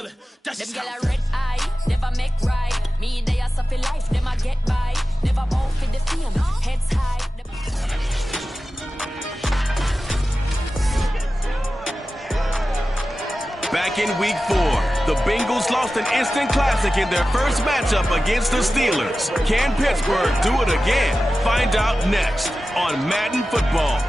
Tell it. That's Them just gyal how a red eye, never make right. Me they a suffer life, them a get by. Never bow for the fame, heads high. Back in week 4, the Bengals lost an instant classic in their first matchup against the Steelers. Can Pittsburgh do it again? Find out next on Madden Football.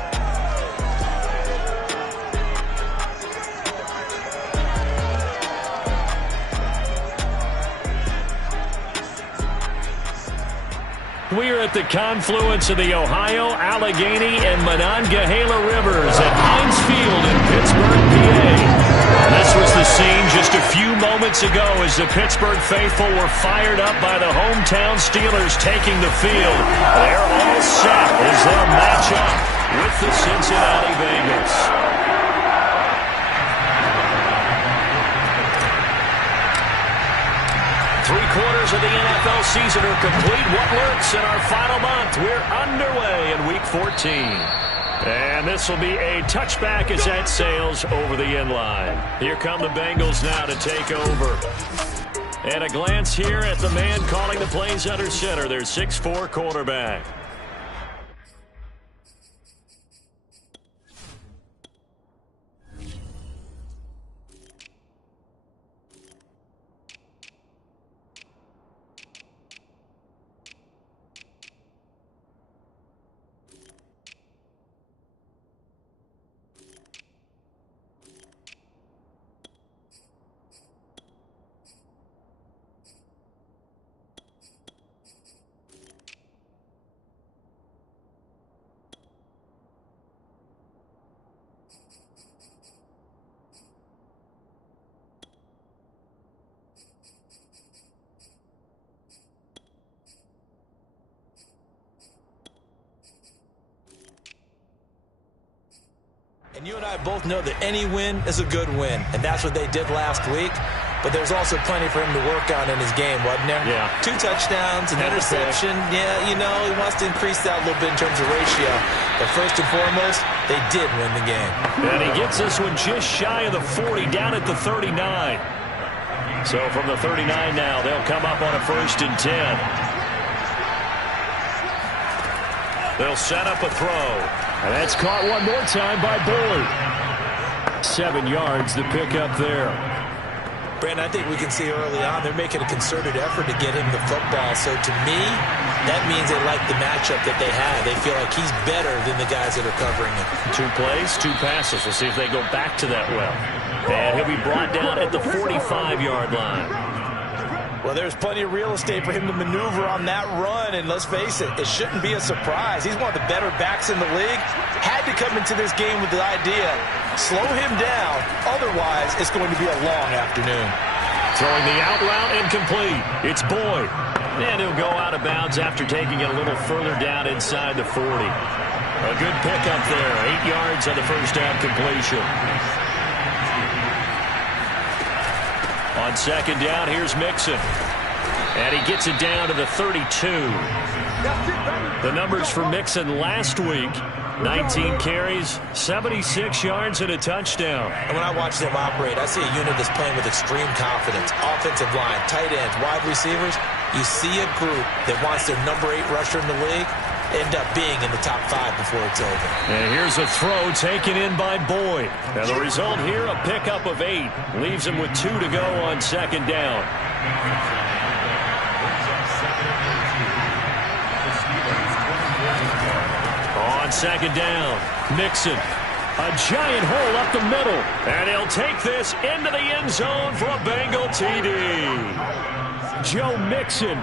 We're at the confluence of the Ohio, Allegheny, and Monongahela Rivers at Heinz Field in Pittsburgh, PA. This was the scene just a few moments ago as the Pittsburgh faithful were fired up by the hometown Steelers taking the field. They're all set as they'll match up with the Cincinnati Bengals. Three-quarters of the NFL season are complete. What lurks in our final month? We're underway in Week 14. And this will be a touchback as that sails over the inline. Here come the Bengals now to take over. And a glance here at the man calling the plays under center, their 6'4" quarterback. And you and I both know that any win is a good win, and that's what they did last week. But there's also plenty for him to work on in his game, wasn't there? Yeah. 2 touchdowns, an interception. Yeah, you know, he wants to increase that a little bit in terms of ratio. But first and foremost, they did win the game. And he gets this one just shy of the 40, down at the 39. So from the 39 now, they'll come up on a 1st and 10. They'll set up a throw. And that's caught one more time by Boyd. 7 yards to pick up there. Brandon, I think we can see early on they're making a concerted effort to get him the football. So to me, that means they like the matchup that they have. They feel like he's better than the guys that are covering him. 2 plays, 2 passes. We'll see if they go back to that well. And he'll be brought down at the 45-yard line. Well, there's plenty of real estate for him to maneuver on that run, and let's face it, it shouldn't be a surprise. He's one of the better backs in the league. Had to come into this game with the idea, slow him down, otherwise it's going to be a long afternoon. Throwing the out route incomplete. It's Boyd. And he'll go out of bounds after taking it a little further down inside the 40. A good pickup there, 8 yards on the first down completion. On 2nd down, here's Mixon. And he gets it down to the 32. The numbers for Mixon last week, 19 carries, 76 yards, and a touchdown. And when I watch them operate, I see a unit that's playing with extreme confidence. Offensive line, tight ends, wide receivers. You see a group that wants their number 8 rusher in the league end up being in the top 5 before it's over. And here's a throw taken in by Boyd. And the result here, a pickup of 8. Leaves him with 2 to go on 2nd down. On 2nd down, Mixon. A giant hole up the middle. And he'll take this into the end zone for a Bengal TD. Joe Mixon.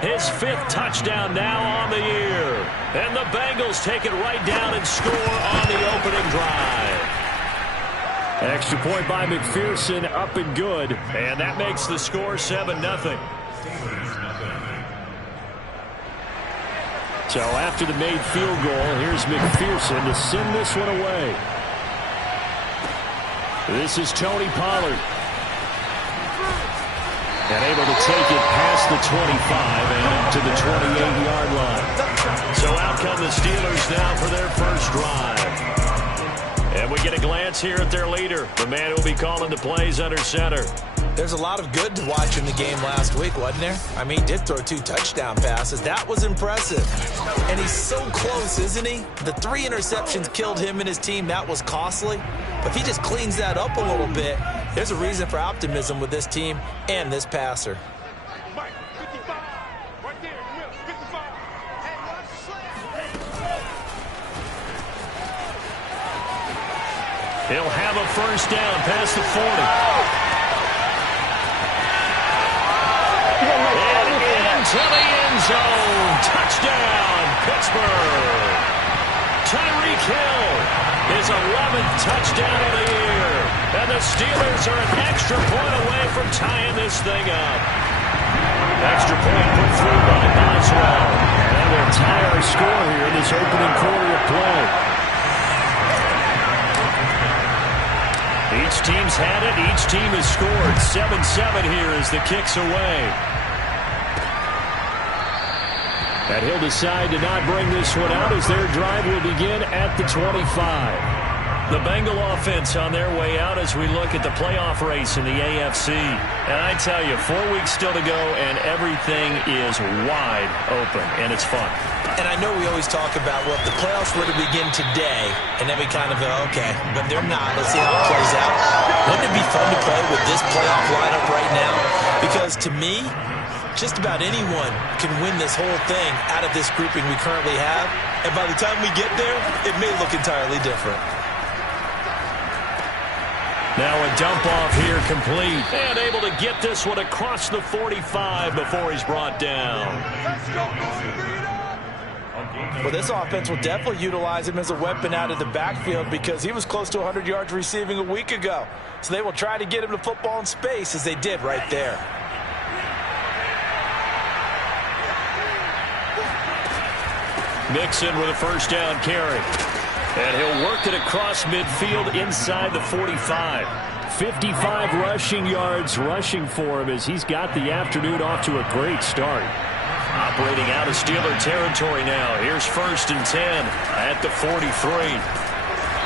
His 5th touchdown now on the year. And the Bengals take it right down and score on the opening drive. Extra point by McPherson, up and good. And that makes the score 7-0. So after the made field goal, here's McPherson to send this one away. This is Tony Pollard. And able to take it past the 25 and to the 28-yard line. So out come the Steelers now for their first drive. And we get a glance here at their leader, the man who will be calling the plays under center. There's a lot of good to watch in the game last week, wasn't there? I mean, he did throw 2 touchdown passes. That was impressive. And he's so close, isn't he? The 3 interceptions killed him and his team. That was costly. But if he just cleans that up a little bit, there's a reason for optimism with this team and this passer. He'll have a first down past the 40. And into the end zone. Touchdown, Pittsburgh. Tyreek Hill, his 11th touchdown of the year. And the Steelers are an extra point away from tying this thing up. Extra point put through by Boswell. And that will tie our score here in this opening quarter of play. Each team's had it. Each team has scored. 7-7 here as the kick's away. And he'll decide to not bring this one out as their drive will begin at the 25. The Bengal offense on their way out as we look at the playoff race in the AFC. And I tell you, 4 weeks still to go, and everything is wide open, and it's fun. And I know we always talk about, well, if the playoffs were to begin today, and then we kind of go, okay, but they're not. Let's see how it plays out. Wouldn't it be fun to play with this playoff lineup right now? Because to me, just about anyone can win this whole thing out of this grouping we currently have. And by the time we get there, it may look entirely different. Now a dump off here complete. And able to get this one across the 45 before he's brought down. Well, this offense will definitely utilize him as a weapon out of the backfield because he was close to 100 yards receiving a week ago. So they will try to get him the football in space as they did right there. Mixon with a first down carry. And he'll work it across midfield inside the 45. 55 rushing yards rushing for him as he's got the afternoon off to a great start. Operating out of Steeler territory now. Here's 1st and 10 at the 43.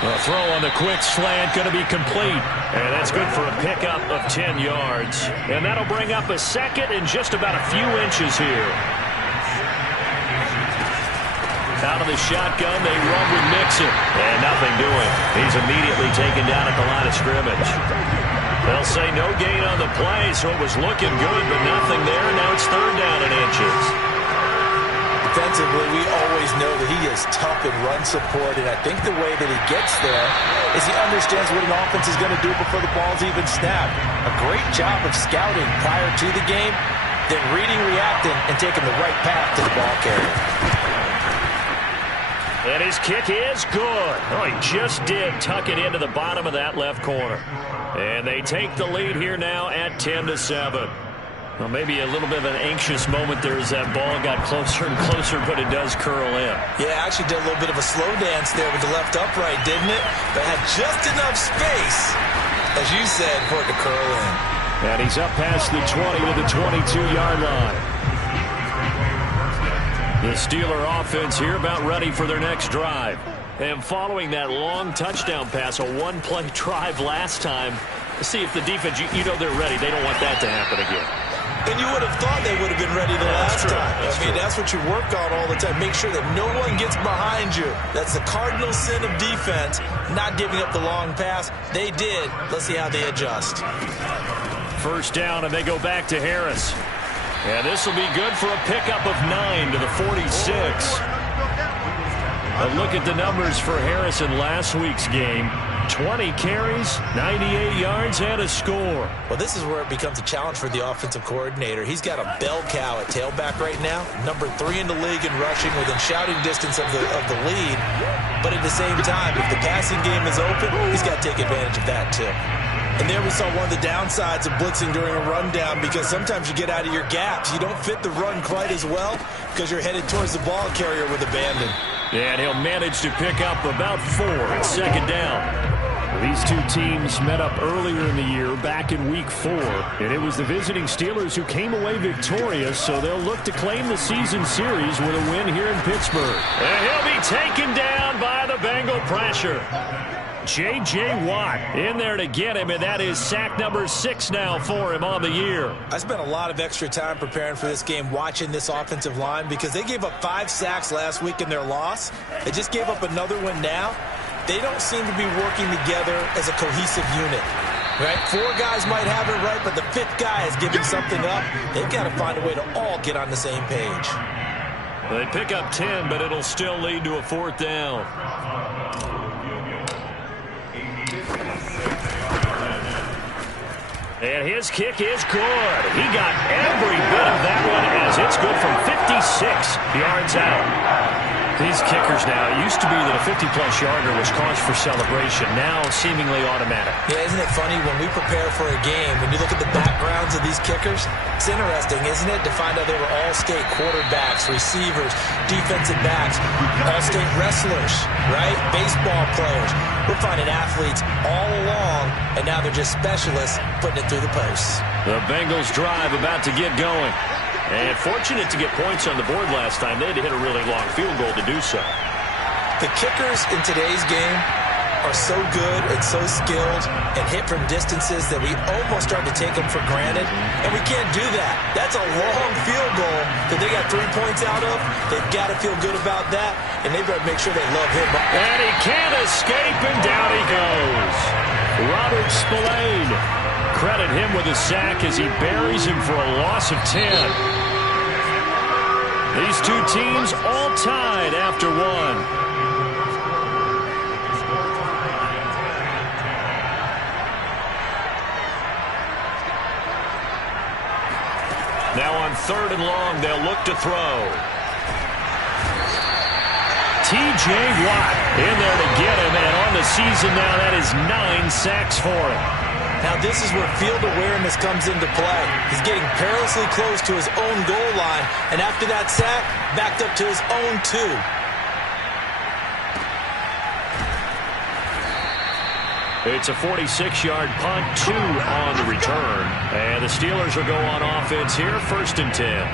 The throw on the quick slant going to be complete. And that's good for a pickup of 10 yards. And that'll bring up a second and just about a few inches here. Out of the shotgun, they run with Mixon. And nothing doing. He's immediately taken down at the line of scrimmage. They'll say no gain on the play, so it was looking good, but nothing there. Now it's 3rd down and inches. Defensively, we always know that he is tough in run support, and I think the way that he gets there is he understands what an offense is going to do before the ball's even snapped. A great job of scouting prior to the game, then reading, reacting, and taking the right path to the ball carrier. And his kick is good. Oh, he just did tuck it into the bottom of that left corner. And they take the lead here now at 10-7. Well, maybe a little bit of an anxious moment there as that ball got closer and closer, but it does curl in. Yeah, actually did a little bit of a slow dance there with the left upright, didn't it? But had just enough space, as you said, for it to curl in. And he's up past the 20 to the 22-yard line. The Steeler offense here about ready for their next drive. And following that long touchdown pass, a one-play drive last time, see if the defense, you know they're ready. They don't want that to happen again. And you would have thought they would have been ready the last time. That's what you work on all the time. Make sure that no one gets behind you. That's the cardinal sin of defense, not giving up the long pass. They did. Let's see how they adjust. First down, and they go back to Harris. And this will be good for a pickup of 9 to the 46. A look at the numbers for Harris in last week's game. 20 carries, 98 yards, and a score. Well, this is where it becomes a challenge for the offensive coordinator. He's got a bell cow at tailback right now, number 3 in the league in rushing, within shouting distance of the lead. But at the same time, if the passing game is open, he's got to take advantage of that too. And there we saw one of the downsides of blitzing during a rundown, because sometimes you get out of your gaps. You don't fit the run quite as well because you're headed towards the ball carrier with abandon. And he'll manage to pick up about 4 at 2nd down. These two teams met up earlier in the year, back in Week 4, and it was the visiting Steelers who came away victorious, so they'll look to claim the season series with a win here in Pittsburgh. And he'll be taken down by the Bengal pressure. J.J. Watt in there to get him, and that is sack number 6 now for him on the year. I spent a lot of extra time preparing for this game watching this offensive line because they gave up 5 sacks last week in their loss. They just gave up another one now. They don't seem to be working together as a cohesive unit. Right? 4 guys might have it right, but the 5th guy is giving something up. They've got to find a way to all get on the same page. They pick up 10, but it'll still lead to a 4th down. And his kick is good. He got every bit of that one as it's good from 56 yards out. These kickers now, it used to be that a 50-plus yarder was cause for celebration. Now seemingly automatic. Yeah, isn't it funny when we prepare for a game, when you look at the backgrounds of these kickers, it's interesting, isn't it, to find out they were all-state quarterbacks, receivers, defensive backs, all-state wrestlers, right? Baseball players. We're finding athletes all along, and now they're just specialists putting it through the posts. The Bengals drive about to get going. And fortunate to get points on the board last time. They had to hit a really long field goal to do so. The kickers in today's game are so good and so skilled and hit from distances that we almost start to take them for granted. And we can't do that. That's a long field goal that they got 3 points out of. They've got to feel good about that, and they better make sure they love him. And he can't escape, and down he goes. Robert Spillane. Credit him with a sack as he buries him for a loss of 10. These 2 teams all tied after 1. Now on 3rd and long, they'll look to throw. T.J. Watt in there to get him, and on the season now, that is 9 sacks for him. Now this is where field awareness comes into play. He's getting perilously close to his own goal line, and after that sack, backed up to his own 2. It's a 46-yard punt, 2 on the return. And the Steelers will go on offense here, 1st and 10.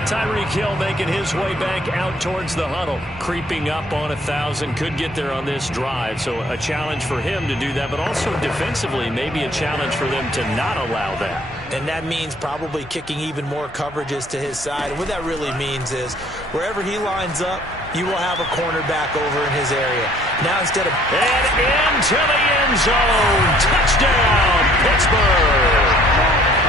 Tyreek Hill making his way back out towards the huddle, creeping up on 1,000, could get there on this drive. So a challenge for him to do that, but also defensively, maybe a challenge for them to not allow that. And that means probably kicking even more coverages to his side. And what that really means is wherever he lines up, you will have a cornerback over in his area. Now instead of... And into the end zone. Touchdown, Pittsburgh.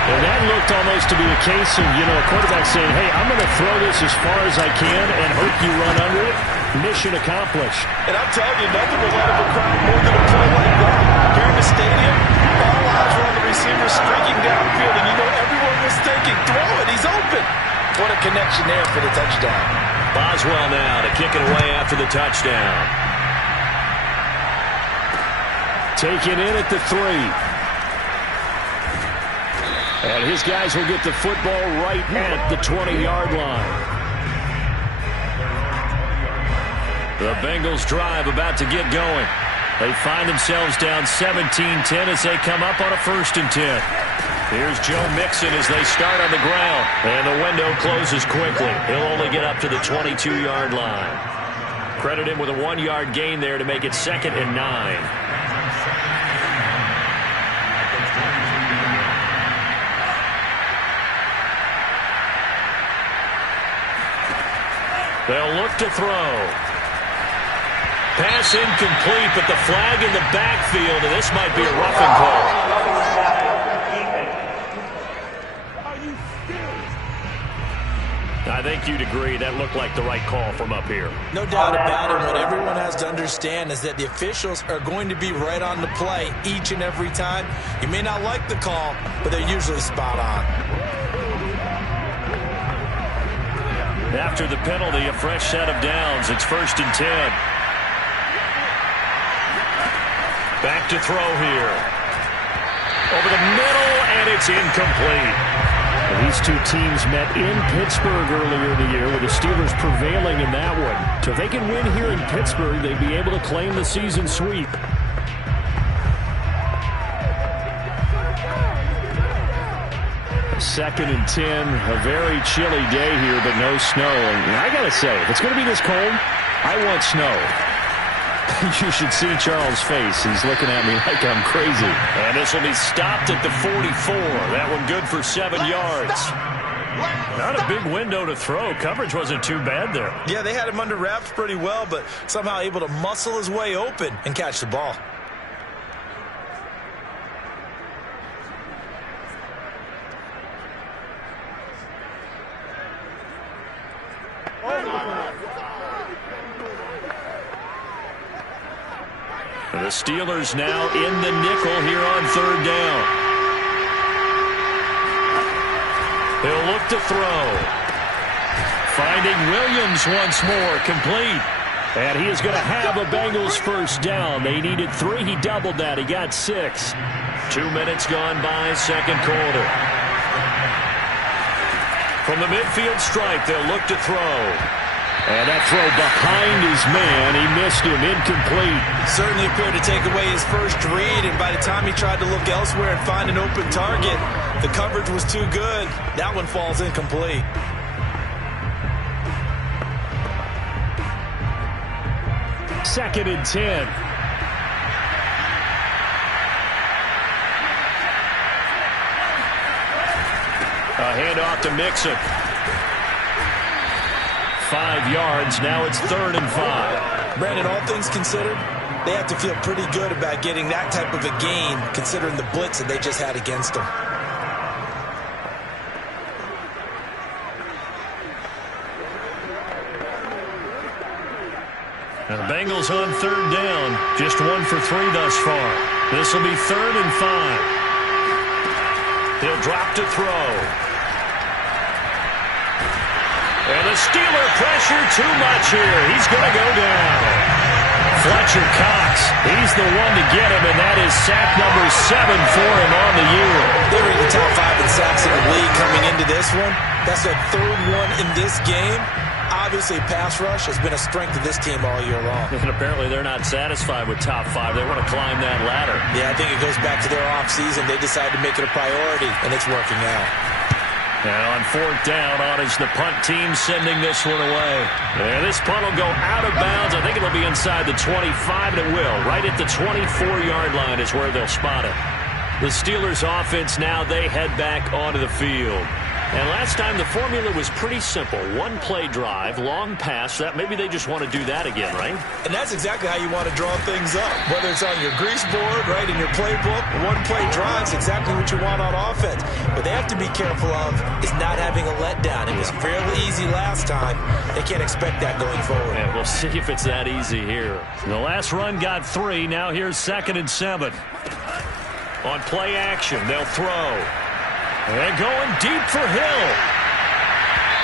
And that looked almost to be a case of, a quarterback saying, hey, I'm going to throw this as far as I can and hope you run under it. Mission accomplished. And I'm telling you, nothing will let him cry more than a play like that. Here in the stadium, all eyes were on the receiver streaking downfield, and everyone was thinking, throw it, he's open. What a connection there for the touchdown. Boswell now to kick it away after the touchdown. Taken in at the 3. And his guys will get the football right at the 20-yard line. The Bengals drive about to get going. They find themselves down 17-10 as they come up on a 1st and 10. Here's Joe Mixon as they start on the ground. And the window closes quickly. He'll only get up to the 22-yard line. Credit him with a 1-yard gain there to make it 2nd and 9. They'll look to throw. Pass incomplete, but the flag in the backfield, and this might be a roughing call. I think you'd agree that looked like the right call from up here. No doubt about it. What everyone has to understand is that the officials are going to be right on the play each and every time. You may not like the call, but they're usually spot on. After the penalty, a fresh set of downs. It's 1st and 10. Back to throw here. Over the middle, and it's incomplete. And these 2 teams met in Pittsburgh earlier in the year, with the Steelers prevailing in that one. So if they can win here in Pittsburgh, they'd be able to claim the season sweep. 2nd and 10, a very chilly day here, but no snow. And I got to say, if it's going to be this cold, I want snow. You should see Charles' face. He's looking at me like I'm crazy. And this will be stopped at the 44. That one good for 7 yards. Not a big window to throw. Coverage wasn't too bad there. Yeah, they had him under wraps pretty well, but somehow able to muscle his way open and catch the ball. The Steelers now in the nickel here on 3rd down. He'll look to throw. Finding Williams once more, complete. And he is going to have a Bengals first down. They needed 3. He doubled that. He got 6. 2 minutes gone by, second quarter. From the midfield stripe, they'll look to throw. And that throw behind his man, he missed him, incomplete. Certainly appeared to take away his first read, and by the time he tried to look elsewhere and find an open target, the coverage was too good. That one falls incomplete. Second and 10. A handoff to Mixon. 5 yards. Now it's 3rd and 5. Brandon, all things considered, they have to feel pretty good about getting that type of a gain, considering the blitz that they just had against them. And the Bengals on 3rd down. Just 1 for 3 thus far. This will be 3rd and 5. He'll drop to throw. And the Steeler pressure too much here. He's going to go down. Fletcher Cox, he's the one to get him, and that is sack number 7 for him on the year. They were in the top 5 in sacks in the league coming into this one. That's their 3rd one in this game. Obviously, pass rush has been a strength of this team all year long. And apparently they're not satisfied with top 5. They want to climb that ladder. Yeah, I think it goes back to their offseason. They decided to make it a priority, and it's working out. And on 4th down, on is the punt team sending this one away. And this punt will go out of bounds. I think it'll be inside the 25, and it will. Right at the 24-yard line is where they'll spot it. The Steelers' offense now, they head back onto the field. And last time the formula was pretty simple. 1-play drive, long pass. That maybe they just want to do that again, right? And that's exactly how you want to draw things up. Whether it's on your grease board, right, in your playbook, 1-play drives, exactly what you want on offense. What they have to be careful of is not having a letdown. It was fairly easy last time. They can't expect that going forward. And we'll see if it's that easy here. The last run got 3. Now here's 2nd and 7. On play action, they'll throw. And going deep for Hill.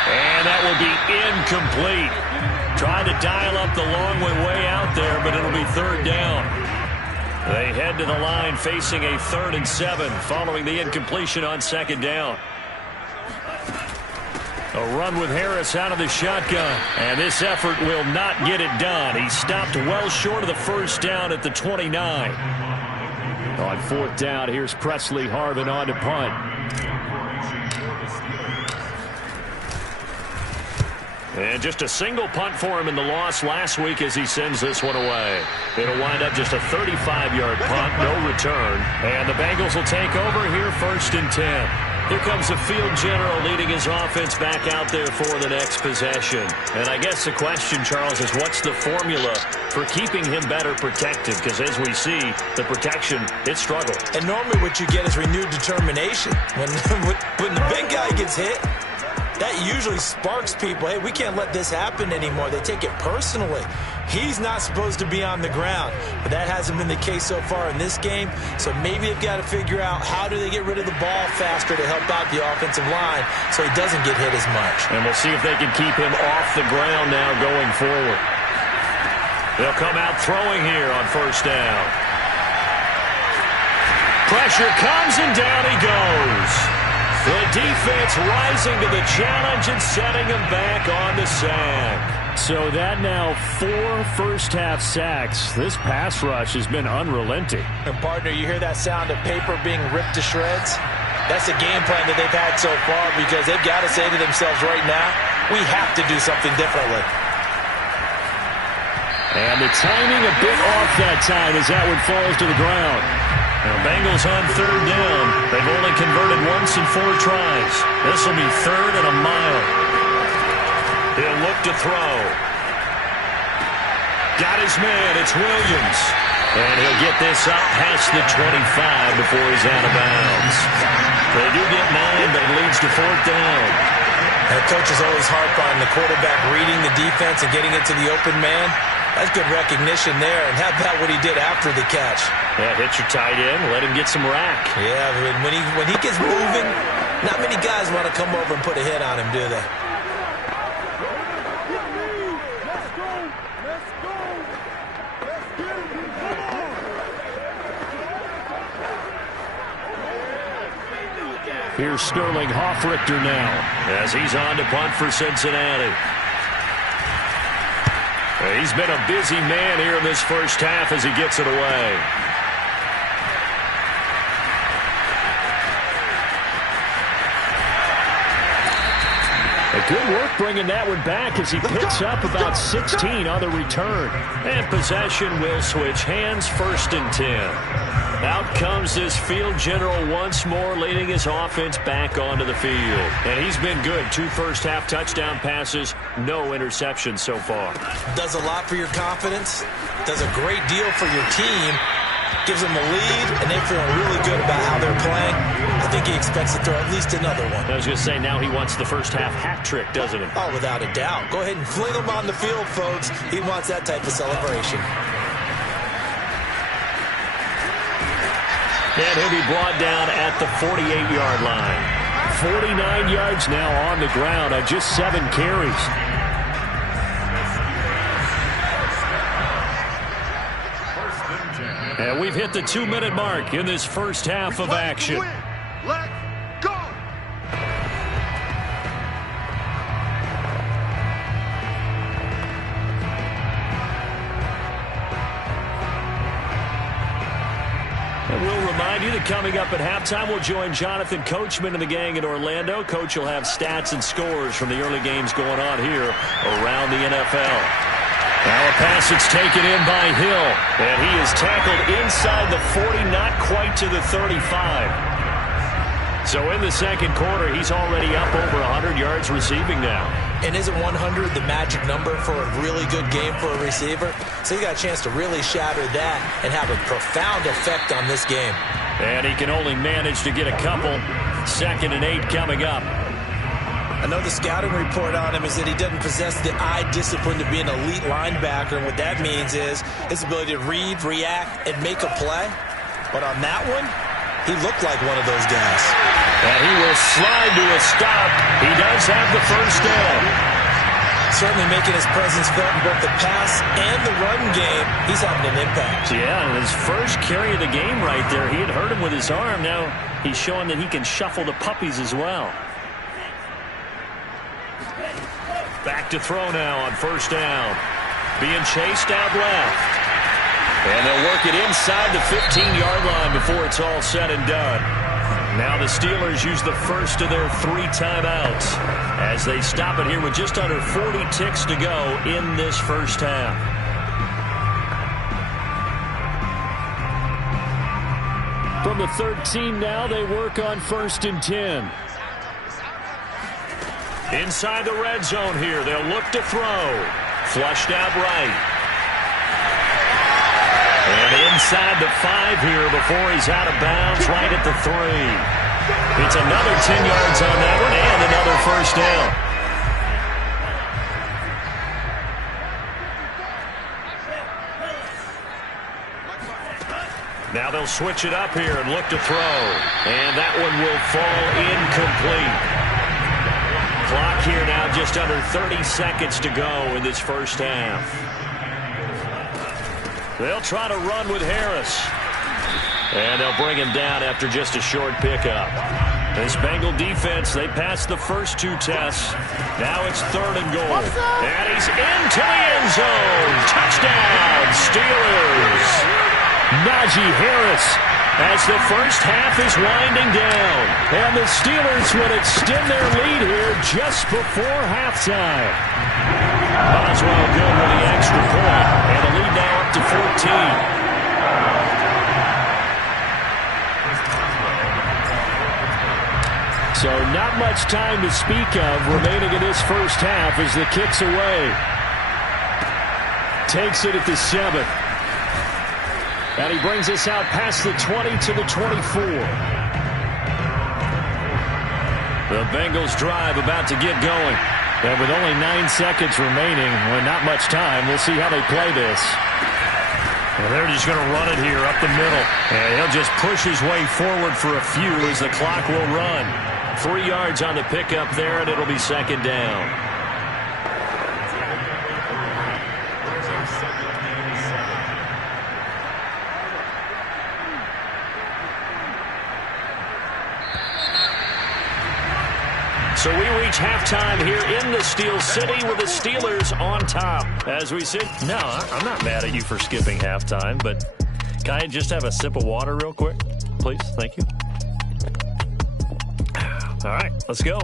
And that will be incomplete. Trying to dial up the long way out there, but it'll be 3rd down. They head to the line facing a 3rd and 7 following the incompletion on 2nd down. A run with Harris out of the shotgun. And this effort will not get it done. He stopped well short of the first down at the 29. On 4th down, here's Presley Harvin on to punt. And just a single punt for him in the loss last week as he sends this one away. It'll wind up just a 35-yard punt, no return. And the Bengals will take over here 1st and 10. Here comes the field general leading his offense back out there for the next possession. And I guess the question, Charles, is what's the formula for keeping him better protected? Because as we see, the protection, it struggled. And normally what you get is renewed determination. When the big guy gets hit, that usually sparks people. Hey, we can't let this happen anymore. They take it personally. He's not supposed to be on the ground, but that hasn't been the case so far in this game. So maybe they've got to figure out how do they get rid of the ball faster to help out the offensive line so he doesn't get hit as much. And we'll see if they can keep him off the ground now going forward. They'll come out throwing here on 1st down. Pressure comes and down he goes. The defense rising to the challenge and setting him back on the sack. So that now 4 first-half sacks. This pass rush has been unrelenting. And partner, you hear that sound of paper being ripped to shreds? That's the game plan that they've had so far because they've got to say to themselves right now, we have to do something differently. And the timing a bit off that time as that one falls to the ground. Now Bengals on third down. They've only converted once in 4 tries. This will be third and a mile. He'll look to throw. Got his man. It's Williams. And he'll get this up past the 25 before he's out of bounds. They do get 9, but it leads to 4th down. That coach is always harp on the quarterback reading the defense and getting it to the open man. That's good recognition there. And how about what he did after the catch? Yeah, hit your tight end. Let him get some rack. Yeah, when he gets moving, not many guys want to come over and put a hit on him, do they? Here's Sterling Hoffrichter now as he's on to punt for Cincinnati. He's been a busy man here in this first half as he gets it away. Good work bringing that one back as he picks up about 16 on the return. And possession will switch hands, 1st and 10. Out comes this field general once more, leading his offense back onto the field. And he's been good. 2 first-half touchdown passes, no interceptions so far. Does a lot for your confidence, does a great deal for your team, gives them a lead, and they're feeling really good about how they're playing. I think he expects to throw at least another one. I was going to say, now he wants the first-half hat trick, doesn't he? Oh, without a doubt. Go ahead and fling him on the field, folks. He wants that type of celebration. And he'll be brought down at the 48-yard line. 49 yards now on the ground on just 7 carries. And we've hit the 2-minute mark in this first half of action. Let's go! And we'll remind you that coming up at halftime, we'll join Jonathan Coachman and the gang in Orlando. Coach will have stats and scores from the early games going on here around the NFL. Now a pass that's taken in by Hill. And he is tackled inside the 40, not quite to the 35. So in the second quarter, he's already up over 100 yards receiving now. And isn't 100 the magic number for a really good game for a receiver? So you got a chance to really shatter that and have a profound effect on this game. And he can only manage to get a couple. 2nd and 8 coming up. I know the scouting report on him is that he doesn't possess the eye discipline to be an elite linebacker. And what that means is his ability to read, react, and make a play. But on that one, he looked like one of those guys. And he will slide to a stop. He does have the first down. Certainly making his presence felt in both the pass and the run game. He's having an impact. Yeah, and his first carry of the game right there, he had hurt him with his arm. Now he's showing that he can shuffle the puppies as well. Back to throw now on first down. Being chased out left. And they'll work it inside the 15-yard line before it's all said and done. Now the Steelers use the first of their 3 timeouts as they stop it here with just under 40 ticks to go in this first half. From the 13 now, they work on 1st and 10. Inside the red zone here, they'll look to throw. Flushed out right. And inside the 5 here before he's out of bounds, right at the 3. It's another 10 yards on that one and another first down. Now they'll switch it up here and look to throw. And that one will fall incomplete. Clock here now just under 30 seconds to go in this first half. They'll try to run with Harris. And they'll bring him down after just a short pickup. This Bengal defense, they passed the first 2 tests. Now it's 3rd and goal. And he's into the end zone. Touchdown, Steelers. Najee Harris as the first half is winding down. And the Steelers would extend their lead here just before halftime. Boswell good with the extra point, and the lead now up to 14. So not much time to speak of remaining in this first half as the kick's away. Takes it at the 7. And he brings us out past the 20 to the 24. The Bengals drive about to get going. And with only 9 seconds remaining, well, not much time, we'll see how they play this. Well, they're just going to run it here up the middle. And he'll just push his way forward for a few as the clock will run. 3 yards on the pickup there, and it'll be second down. So we reach halftime here in the Steel City with the Steelers on top. As we sit, no, I'm not mad at you for skipping halftime, but can I just have a sip of water real quick? Please, thank you. All right, let's go.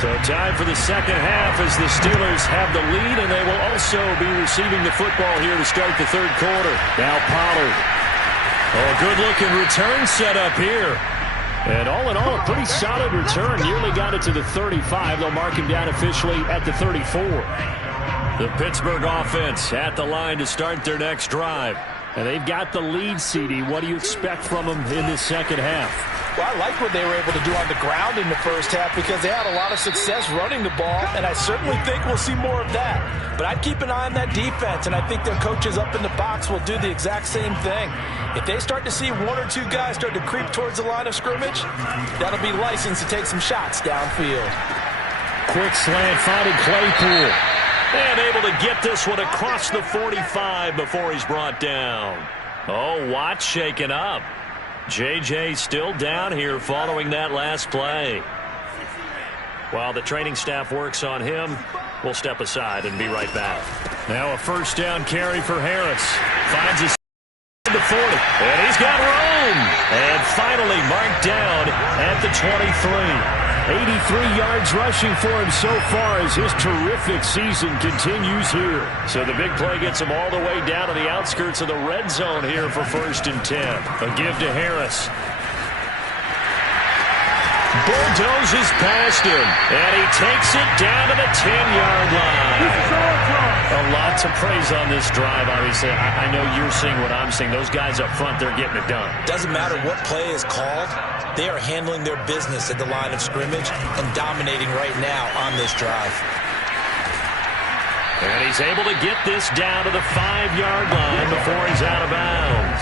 So time for the second half as the Steelers have the lead, and they will also be receiving the football here to start the third quarter. Now Pollard. Oh, good-looking return set up here. And all in all, a pretty solid return. Nearly got it to the 35. They'll mark him down officially at the 34. The Pittsburgh offense at the line to start their next drive. And they've got the lead, CD. What do you expect from them in this second half? Well, I like what they were able to do on the ground in the first half because they had a lot of success running the ball, and I certainly think we'll see more of that. But I'd keep an eye on that defense, and I think their coaches up in the box will do the exact same thing. If they start to see one or two guys start to creep towards the line of scrimmage, that'll be licensed to take some shots downfield. Quick slant finding Claypool. And able to get this one across the 45 before he's brought down. Oh, Watt shaken up. J.J. still down here following that last play. While the training staff works on him, we'll step aside and be right back. Now a first down carry for Harris. Finds his to 40. And he's got room. And finally marked down at the 23. 83 yards rushing for him so far as his terrific season continues here. So the big play gets him all the way down to the outskirts of the red zone here for 1st and 10. A give to Harris. Bulldozes past him, and he takes it down to the 10-yard line. A lot to praise on this drive, obviously. I know you're seeing what I'm seeing. Those guys up front, they're getting it done. Doesn't matter what play is called. They are handling their business at the line of scrimmage and dominating right now on this drive. And he's able to get this down to the 5-yard line before he's out of bounds.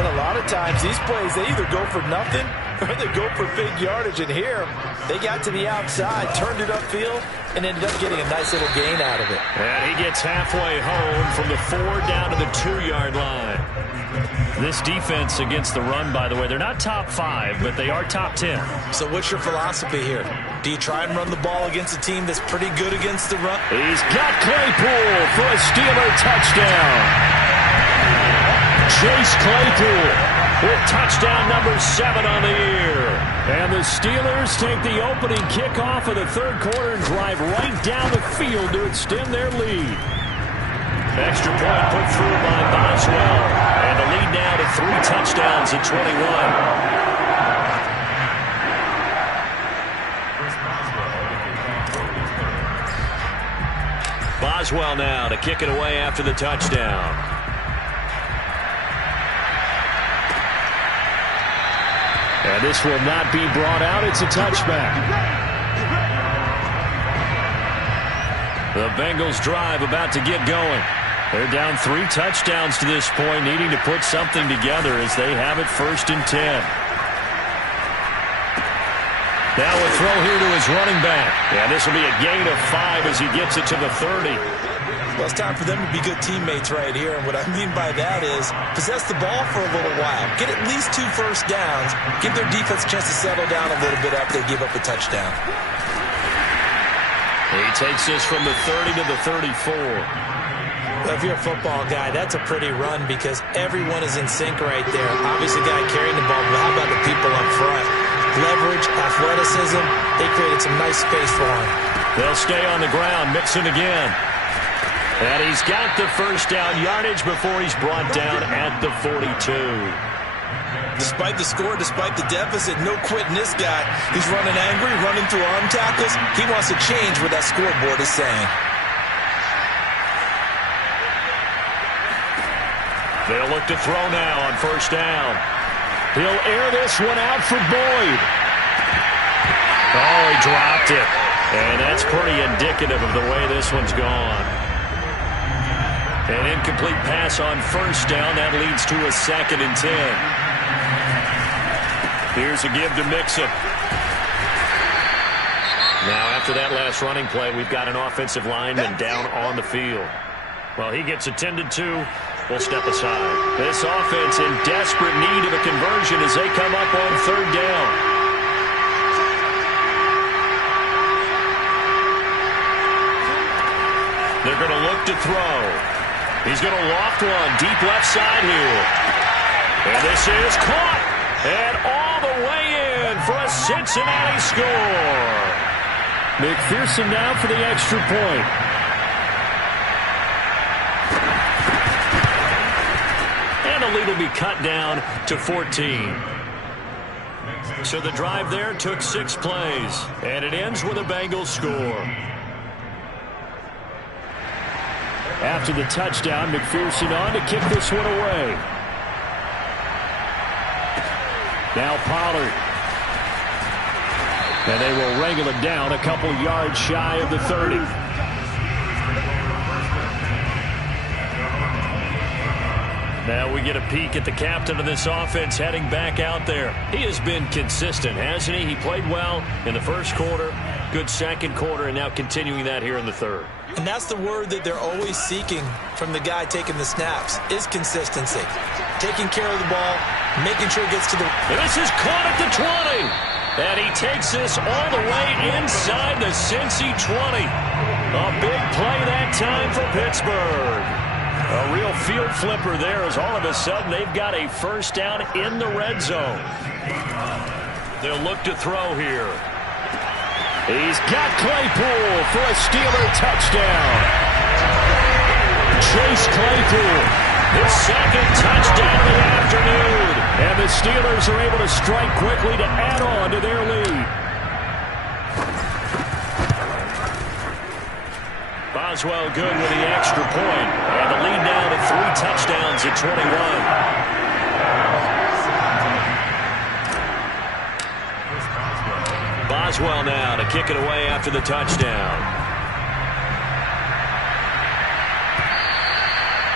And a lot of times, these plays, they either go for nothing or they go for big yardage. And here, they got to the outside, turned it upfield, and ended up getting a nice little gain out of it. And he gets halfway home from the 4 down to the 2-yard line. This defense against the run, by the way, they're not top 5, but they are top 10. So what's your philosophy here? Do you try and run the ball against a team that's pretty good against the run? He's got Claypool for a Steeler touchdown. Chase Claypool with touchdown number 7 on the year. And the Steelers take the opening kickoff of the third quarter and drive right down the field to extend their lead. Extra point put through by Boswell. And the lead now to 3 touchdowns at 21. Boswell now to kick it away after the touchdown. And this will not be brought out. It's a touchback. The Bengals drive about to get going. They're down 3 touchdowns to this point, needing to put something together as they have it 1st and 10. Now a throw here to his running back. And this will be a gain of 5 as he gets it to the 30. Well, it's time for them to be good teammates right here. And what I mean by that is possess the ball for a little while. Get at least 2 first downs. Give their defense a chance to settle down a little bit after they give up a touchdown. He takes this from the 30 to the 34. Well, if you're a football guy, that's a pretty run because everyone is in sync right there. Obviously, the guy carrying the ball, but how about the people up front? Leverage, athleticism, they created some nice space for him. They'll stay on the ground, Mixon again. And he's got the first down yardage before he's brought down at the 42. Despite the score, despite the deficit, no quitting this guy. He's running angry, running through arm tackles. He wants to change what that scoreboard is saying. They'll look to throw now on first down. He'll air this one out for Boyd. Oh, he dropped it. And that's pretty indicative of the way this one's gone. An incomplete pass on first down. That leads to a 2nd and 10. Here's a give to Mixon. Now, after that last running play, we've got an offensive lineman down on the field. Well, he gets attended to. We'll step aside. This offense in desperate need of a conversion as they come up on 3rd down. They're going to look to throw. He's going to loft one deep left side here. And this is caught. And all the way in for a Cincinnati score. McPherson now for the extra point. And the lead will be cut down to 14. So the drive there took 6 plays, and it ends with a Bengals score. After the touchdown, McPherson on to kick this one away. Now Pollard. And they will wrangle it down a couple yards shy of the 30. Now we get a peek at the captain of this offense heading back out there. He has been consistent, hasn't he? He played well in the first quarter, good second quarter, and now continuing that here in the third. And that's the word that they're always seeking from the guy taking the snaps, is consistency. Taking care of the ball, making sure it gets to the... And this is caught at the 20. And he takes this all the way inside the Cincy 20. A big play that time for Pittsburgh. A real field flipper there as all of a sudden they've got a first down in the red zone. They'll look to throw here. He's got Claypool for a Steeler touchdown. Chase Claypool, his second touchdown of the afternoon. And the Steelers are able to strike quickly to add on to their lead. Boswell good with the extra point. And the lead now to 3 touchdowns at 21. Boswell now to kick it away after the touchdown.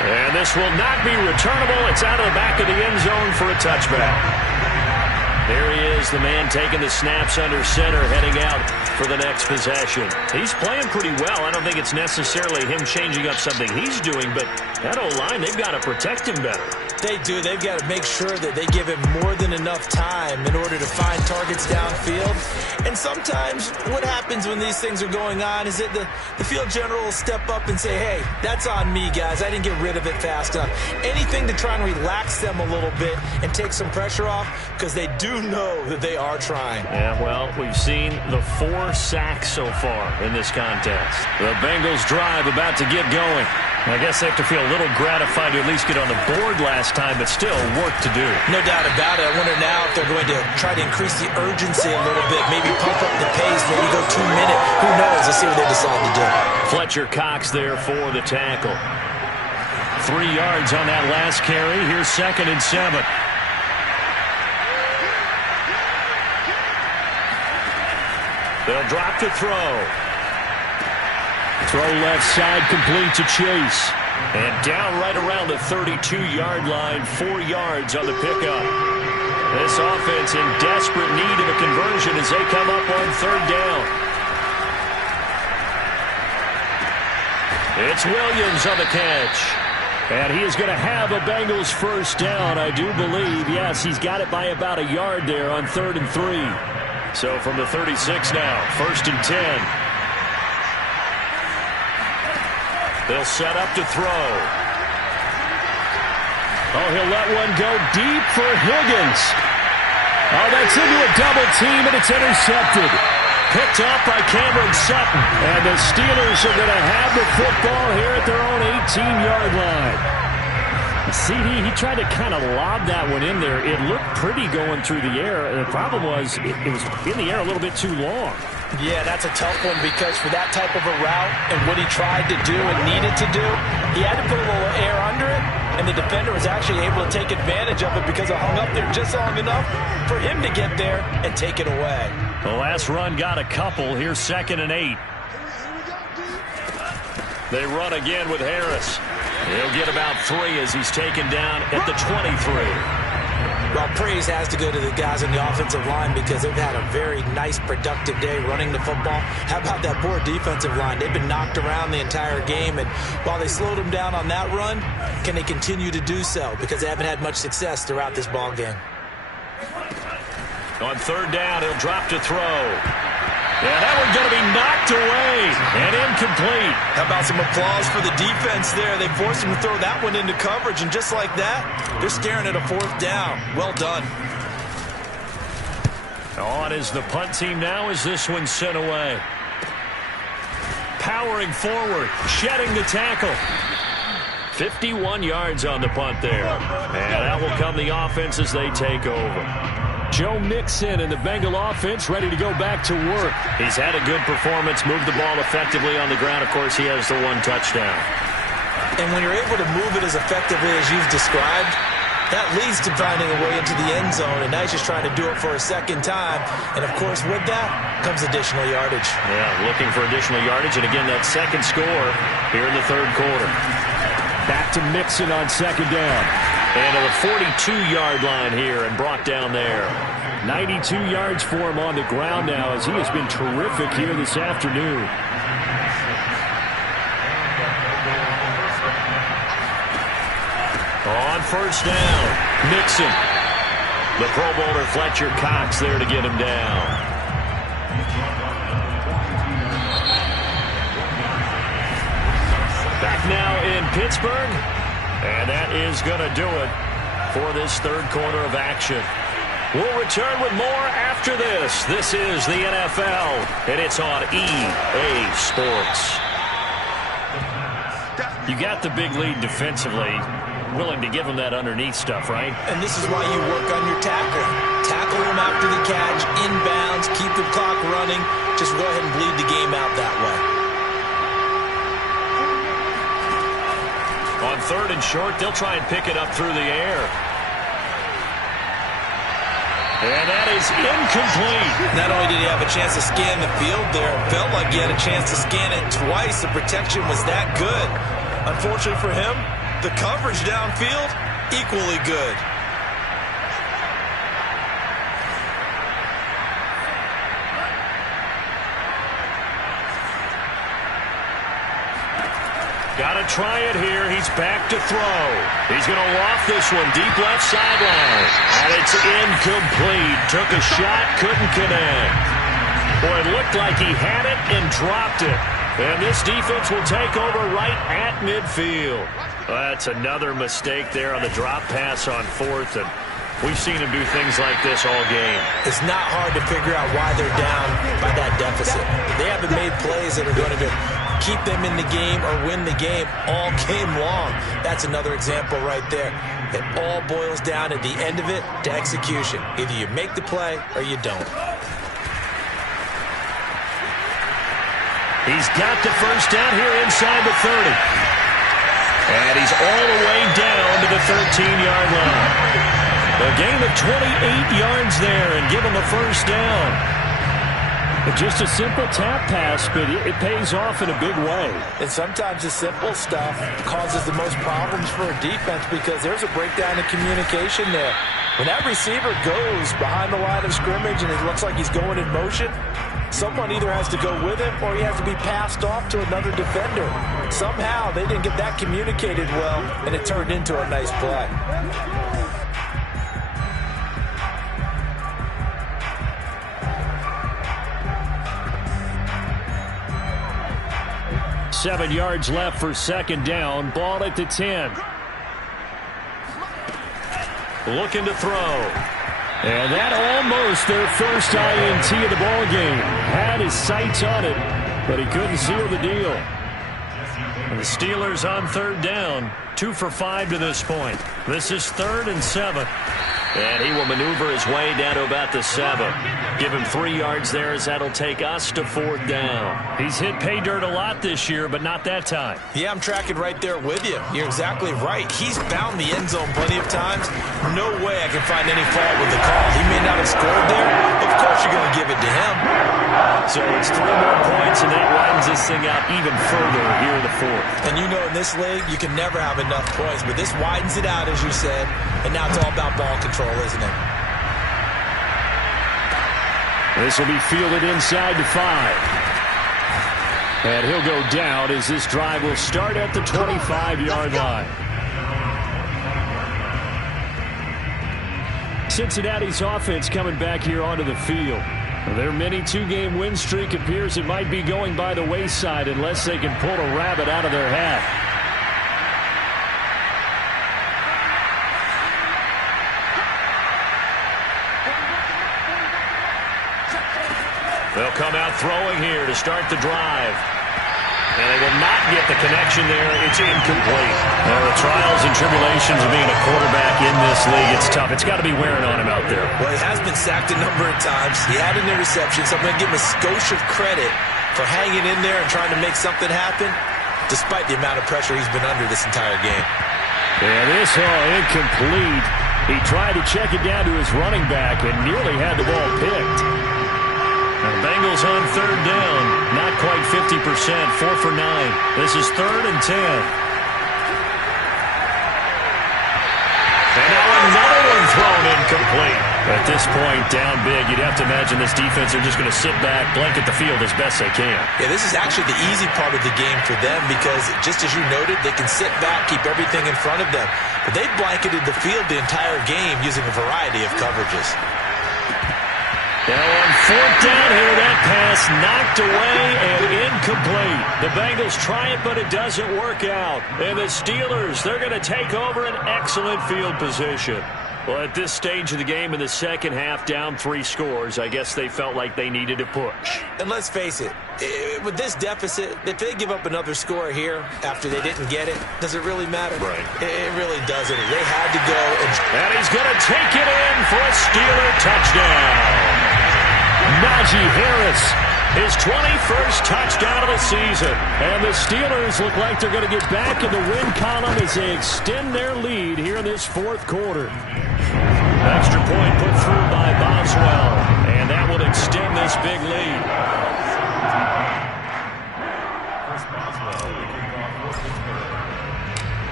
And this will not be returnable. It's out of the back of the end zone for a touchback. There he is, the man taking the snaps under center, heading out for the next possession. He's playing pretty well. I don't think it's necessarily him changing up something he's doing, but that O-line, they've got to protect him better. They do. They've got to make sure that they give him more than enough time in order to find targets downfield. And sometimes what happens when these things are going on is that the field general will step up and say, hey, that's on me, guys. I didn't get rid of it fast enough. Anything to try and relax them a little bit and take some pressure off, because they do know that they are trying. Yeah, well, we've seen the 4 sacks so far in this contest. The Bengals drive about to get going. I guess they have to feel a little gratified to at least get on the board last time, but still work to do. No doubt about it. I wonder now if they're going to try to increase the urgency a little bit, maybe pump up the pace, maybe go 2 minute. Who knows? Let's see what they decide to do. Fletcher Cox there for the tackle. 3 yards on that last carry. Here's 2nd and 7. They'll drop to throw. Throw left side, complete to Chase. And down right around the 32-yard line, 4 yards on the pickup. This offense in desperate need of a conversion as they come up on 3rd down. It's Williams on the catch. And he is going to have a Bengals first down, I do believe. Yes, he's got it by about a yard there on 3rd and 3. So from the 36 now, 1st and 10. They'll set up to throw. Oh, he'll let one go deep for Higgins. Oh, that's into a double team, and it's intercepted. Picked up by Cameron Sutton. And the Steelers are going to have the football here at their own 18-yard line. CD, he tried to kind of lob that one in there. It looked pretty going through the air. The problem was it was in the air a little bit too long. Yeah, that's a tough one, because for that type of a route and what he tried to do and needed to do, he had to put a little air under it, and the defender was actually able to take advantage of it because it hung up there just long enough for him to get there and take it away. The last run got a couple. Here's 2nd and 8. They run again with Harris. He'll get about 3 as he's taken down at the 23. Well, praise has to go to the guys on the offensive line, because they've had a very nice, productive day running the football. How about that poor defensive line? They've been knocked around the entire game, and while they slowed them down on that run, can they continue to do so? Because they haven't had much success throughout this ball game. On 3rd down, he'll drop to throw. Yeah, that one's going to be knocked away and incomplete. How about some applause for the defense there? They forced him to throw that one into coverage, and just like that, they're staring at a 4th down. Well done. On is the punt team now as this one's sent away. powering forward, shedding the tackle. 51 yards on the punt there. And that will come the offense as they take over. Joe Mixon and the Bengal offense ready to go back to work. He's had a good performance, moved the ball effectively on the ground. Of course, he has the one touchdown. And when you're able to move it as effectively as you've described, that leads to finding a way into the end zone, and now he's just trying to do it for a second time. And, of course, with that comes additional yardage. Yeah, looking for additional yardage, and again, that second score here in the third quarter. Back to Mixon on second down. And to the 42-yard line here and brought down there. 92 yards for him on the ground now as he has been terrific here this afternoon. On first down, Mixon. The Pro Bowler Fletcher Cox there to get him down. Back now in Pittsburgh. And that is going to do it for this third quarter of action. We'll return with more after this. This is the NFL, and it's on EA Sports. You got the big lead defensively. Willing to give him that underneath stuff, right? And this is why you work on your tackling. Tackle him after the catch, inbounds, keep the clock running. Just go ahead and bleed the game out that way. On third and short, they'll try and pick it up through the air. And that is incomplete. Not only did he have a chance to scan the field there, it felt like he had a chance to scan it twice. The protection was that good. Unfortunately for him, the coverage downfield, equally good. Got to try it here. He's back to throw. He's going to loft this one deep left sideline. And it's incomplete. Took a shot, couldn't connect. Boy, it looked like he had it and dropped it. And this defense will take over right at midfield. That's another mistake there on the drop pass on fourth. And we've seen him do things like this all game. It's not hard to figure out why they're down by that deficit. They haven't made plays that are going to keep them in the game or win the game all game long. That's another example right there. It all boils down at the end of it to execution. Either you make the play or you don't. He's got the first down here inside the 30. And he's all the way down to the 13-yard line. A gain of 28 yards there and give him a first down. Just a simple tap pass, but it pays off in a big way. And sometimes the simple stuff causes the most problems for a defense because there's a breakdown in communication there. When that receiver goes behind the line of scrimmage and it looks like he's going in motion, someone either has to go with him or he has to be passed off to another defender. Somehow they didn't get that communicated well, and it turned into a nice play. Seven yards left for second down. Ball at the 10. Looking to throw. And that almost their first INT of the ball game. Had his sights on it, but he couldn't seal the deal. And the Steelers on third down. 2 for 5 to this point. This is 3rd and 7. And he will maneuver his way down to about the 7. Give him 3 yards there as that'll take us to 4th down. He's hit pay dirt a lot this year, but not that time. Yeah, I'm tracking right there with you. You're exactly right. He's found the end zone plenty of times. No way I can find any fault with the call. He may not have scored there. Of course you're going to give it to him. So it's 3 more points, and that widens this thing out even further here in the 4th. And you know in this league, you can never have enough points. But this widens it out, as you said. And now it's all about ball control, isn't it? This will be fielded inside the 5. And he'll go down as this drive will start at the 25-yard line. Cincinnati's offense coming back here onto the field. Their mini 2-game win streak appears it might be going by the wayside unless they can pull a rabbit out of their hat. They'll come out throwing here to start the drive. And they will not get the connection there. It's incomplete. The trials and tribulations of being a quarterback in this league, it's tough. It's got to be wearing on him out there. Well, he has been sacked a number of times. He had an interception, so I'm going to give him a skosh of credit for hanging in there and trying to make something happen, despite the amount of pressure he's been under this entire game. And this incomplete. He tried to check it down to his running back and nearly had the ball picked. Now the Bengals on third down. Not quite 50%. 4 for 9. This is 3rd and 10. And now another one thrown incomplete. At this point, down big, you'd have to imagine this defense are just going to sit back, blanket the field as best they can. Yeah, this is actually the easy part of the game for them because, just as you noted, they can sit back, keep everything in front of them. But they blanketed the field the entire game using a variety of coverages. Now on 4th down here, that pass knocked away and incomplete. The Bengals try it, but it doesn't work out. And the Steelers, they're going to take over an excellent field position. Well, at this stage of the game in the second half, down 3 scores, I guess they felt like they needed to push. And let's face it, with this deficit, if they give up another score here after they didn't get it, does it really matter? Right. It really doesn't. They had to go. And he's going to take it in for a Steeler touchdown. Najee Harris, his 21st touchdown of the season. And the Steelers look like they're going to get back in the win column as they extend their lead here in this 4th quarter. Extra point put through by Boswell. And that will extend this big lead.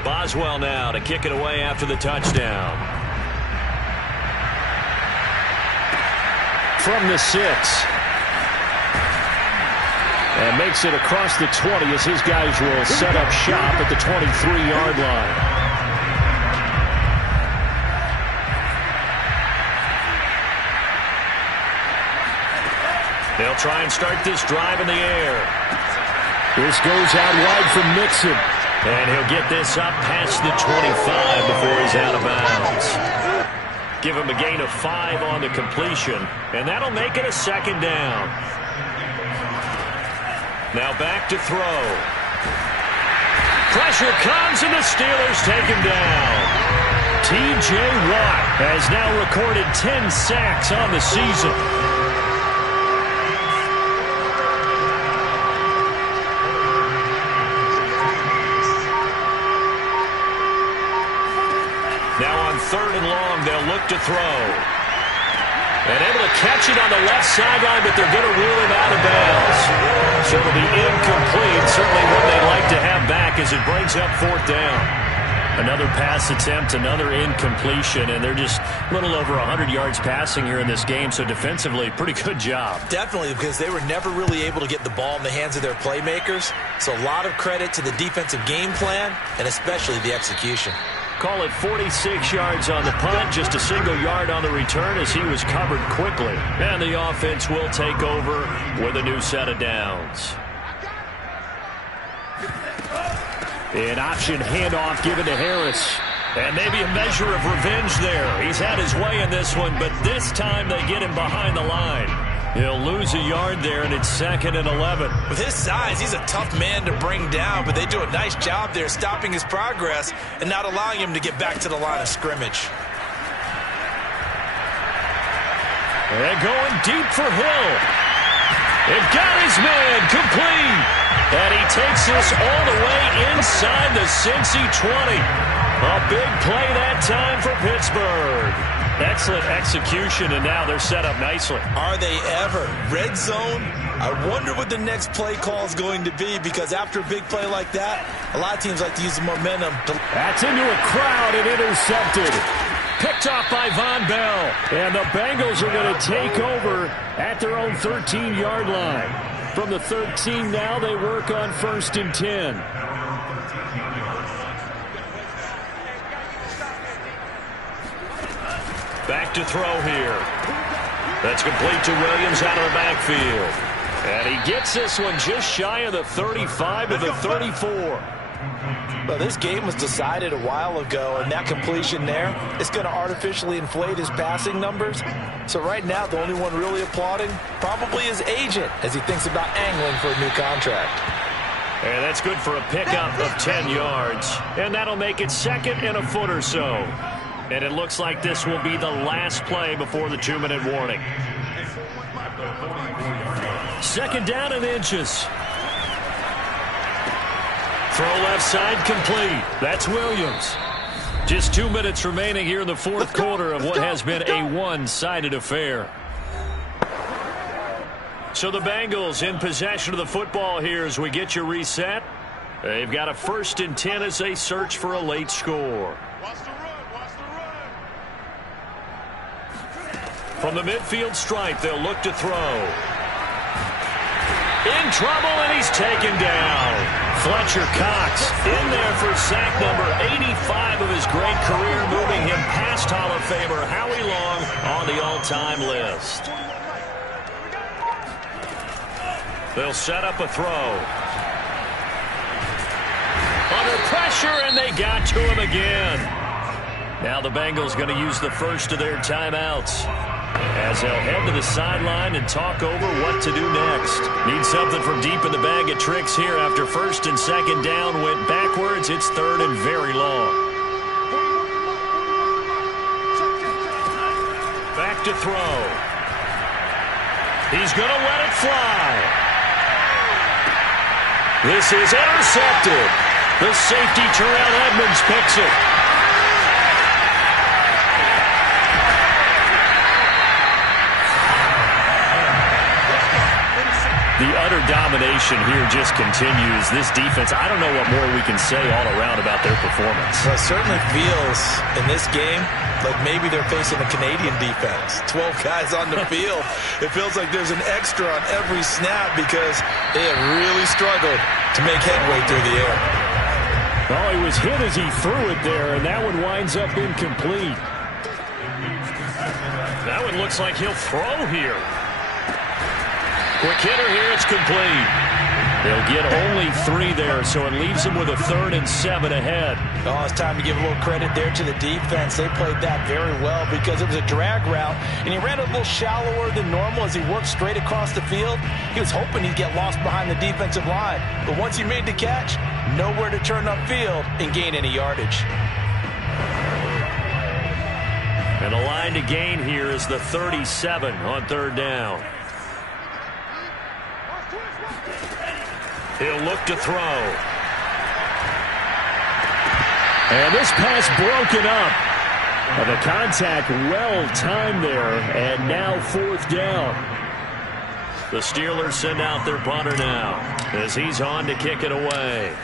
Boswell now to kick it away after the touchdown. From the 6. And makes it across the 20 as his guys will set up shop at the 23-yard line. They'll try and start this drive in the air. This goes out wide from Mixon. And he'll get this up past the 25 before he's out of bounds. Give him a gain of 5 on the completion. And that'll make it a 2nd down. Now back to throw. Pressure comes and the Steelers take him down. T.J. Watt has now recorded 10 sacks on the season. Now on 3rd and long, they'll look to throw. And able to catch it on the left sideline, but they're going to rule him out of bounds. So it'll be incomplete. Certainly one they'd like to have back as it brings up 4th down. Another pass attempt, another incompletion, and they're just a little over 100 yards passing here in this game, so defensively, pretty good job. Definitely, because they were never really able to get the ball in the hands of their playmakers. So a lot of credit to the defensive game plan, and especially the execution. Call it 46 yards on the punt, just a single yard on the return as he was covered quickly. And the offense will take over with a new set of downs. An option handoff given to Harris. And maybe a measure of revenge there. He's had his way in this one, but this time they get him behind the line. He'll lose a yard there, and it's 2nd and 11. With his size, he's a tough man to bring down, but they do a nice job there stopping his progress and not allowing him to get back to the line of scrimmage. And going deep for Hill. It got his man complete. And he takes this all the way inside the Cincy 20. A big play that time for Pittsburgh. Excellent execution, and now they're set up nicely. Are they ever? Red zone? I wonder what the next play call is going to be, because after a big play like that, a lot of teams like to use the momentum. That's into a crowd and intercepted. Picked off by Von Bell. And the Bengals are going to take over at their own 13-yard line. From the 13 now, they work on 1st and 10. Back to throw here. That's complete to Williams out of the backfield. And he gets this one just shy of the 35 to the 34. Well, this game was decided a while ago, and that completion there is going to artificially inflate his passing numbers. So right now, the only one really applauding probably his agent as he thinks about angling for a new contract. And that's good for a pickup of 10 yards. And that'll make it 2nd and a foot or so. And it looks like this will be the last play before the 2-minute warning. 2nd down and inches. Throw left side complete. That's Williams. Just 2 minutes remaining here in the 4th quarter of what has been a one-sided affair. So the Bengals in possession of the football here as we get you reset. They've got a 1st and 10 as they search for a late score. From the midfield stripe, they'll look to throw. In trouble, and he's taken down. Fletcher Cox in there for sack number 85 of his great career, moving him past Hall of Famer Howie Long on the all-time list. They'll set up a throw. Under pressure, and they got to him again. Now the Bengals going to use the first of their timeouts as they'll head to the sideline and talk over what to do next. Need something from deep in the bag of tricks here after 1st and 2nd down went backwards. It's 3rd and very long. Back to throw. He's going to let it fly. This is intercepted. The safety, Terrell Edmonds, picks it. The utter domination here just continues. This defense, I don't know what more we can say all around about their performance. Well, it certainly feels in this game like maybe they're facing a Canadian defense. 12 guys on the field. It feels like there's an extra on every snap because they have really struggled to make headway through the air. Well, he was hit as he threw it there, and that one winds up incomplete. That one looks like he'll throw here. Quick hitter here, it's complete. They'll get only 3 there, so it leaves them with a 3rd and 7 ahead. Oh, it's time to give a little credit there to the defense. They played that very well because it was a drag route, and he ran a little shallower than normal as he worked straight across the field. He was hoping he'd get lost behind the defensive line, but once he made the catch, nowhere to turn upfield and gain any yardage. And a line to gain here is the 37 on 3rd down. He'll look to throw. And this pass broken up. The contact well timed there, and now 4th down. The Steelers send out their punter now as he's on to kick it away.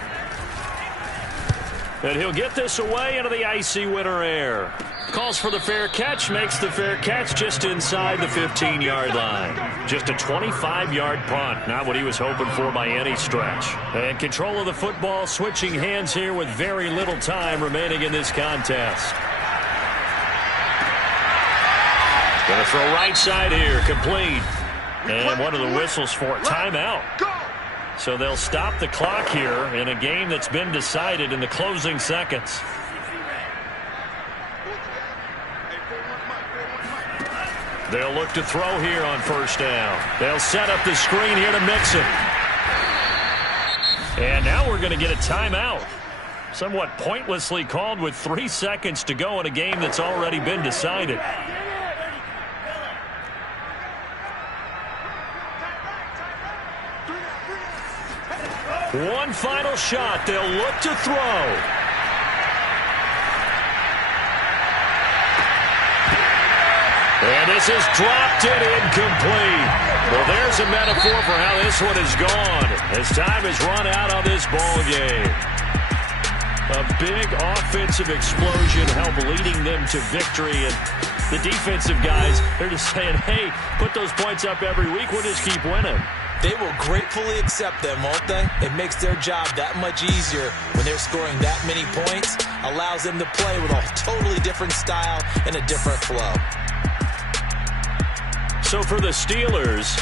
And he'll get this away into the icy winter air. Calls for the fair catch, makes the fair catch just inside the 15-yard line. Just a 25-yard punt, not what he was hoping for by any stretch. And control of the football, switching hands here with very little time remaining in this contest. Going to throw right side here, complete. And one of the whistles for a timeout. So they'll stop the clock here in a game that's been decided in the closing seconds. They'll look to throw here on 1st down. They'll set up the screen here to Mixon. And now we're going to get a timeout. Somewhat pointlessly called with 3 seconds to go in a game that's already been decided. One final shot. They'll look to throw. And this is dropped it incomplete. Well, there's a metaphor for how this one is gone as time has run out on this ball game. A big offensive explosion helped leading them to victory. And the defensive guys, they're just saying, hey, put those points up every week. We'll just keep winning. They will gratefully accept them, won't they? It makes their job that much easier when they're scoring that many points. Allows them to play with a totally different style and a different flow. So for the Steelers,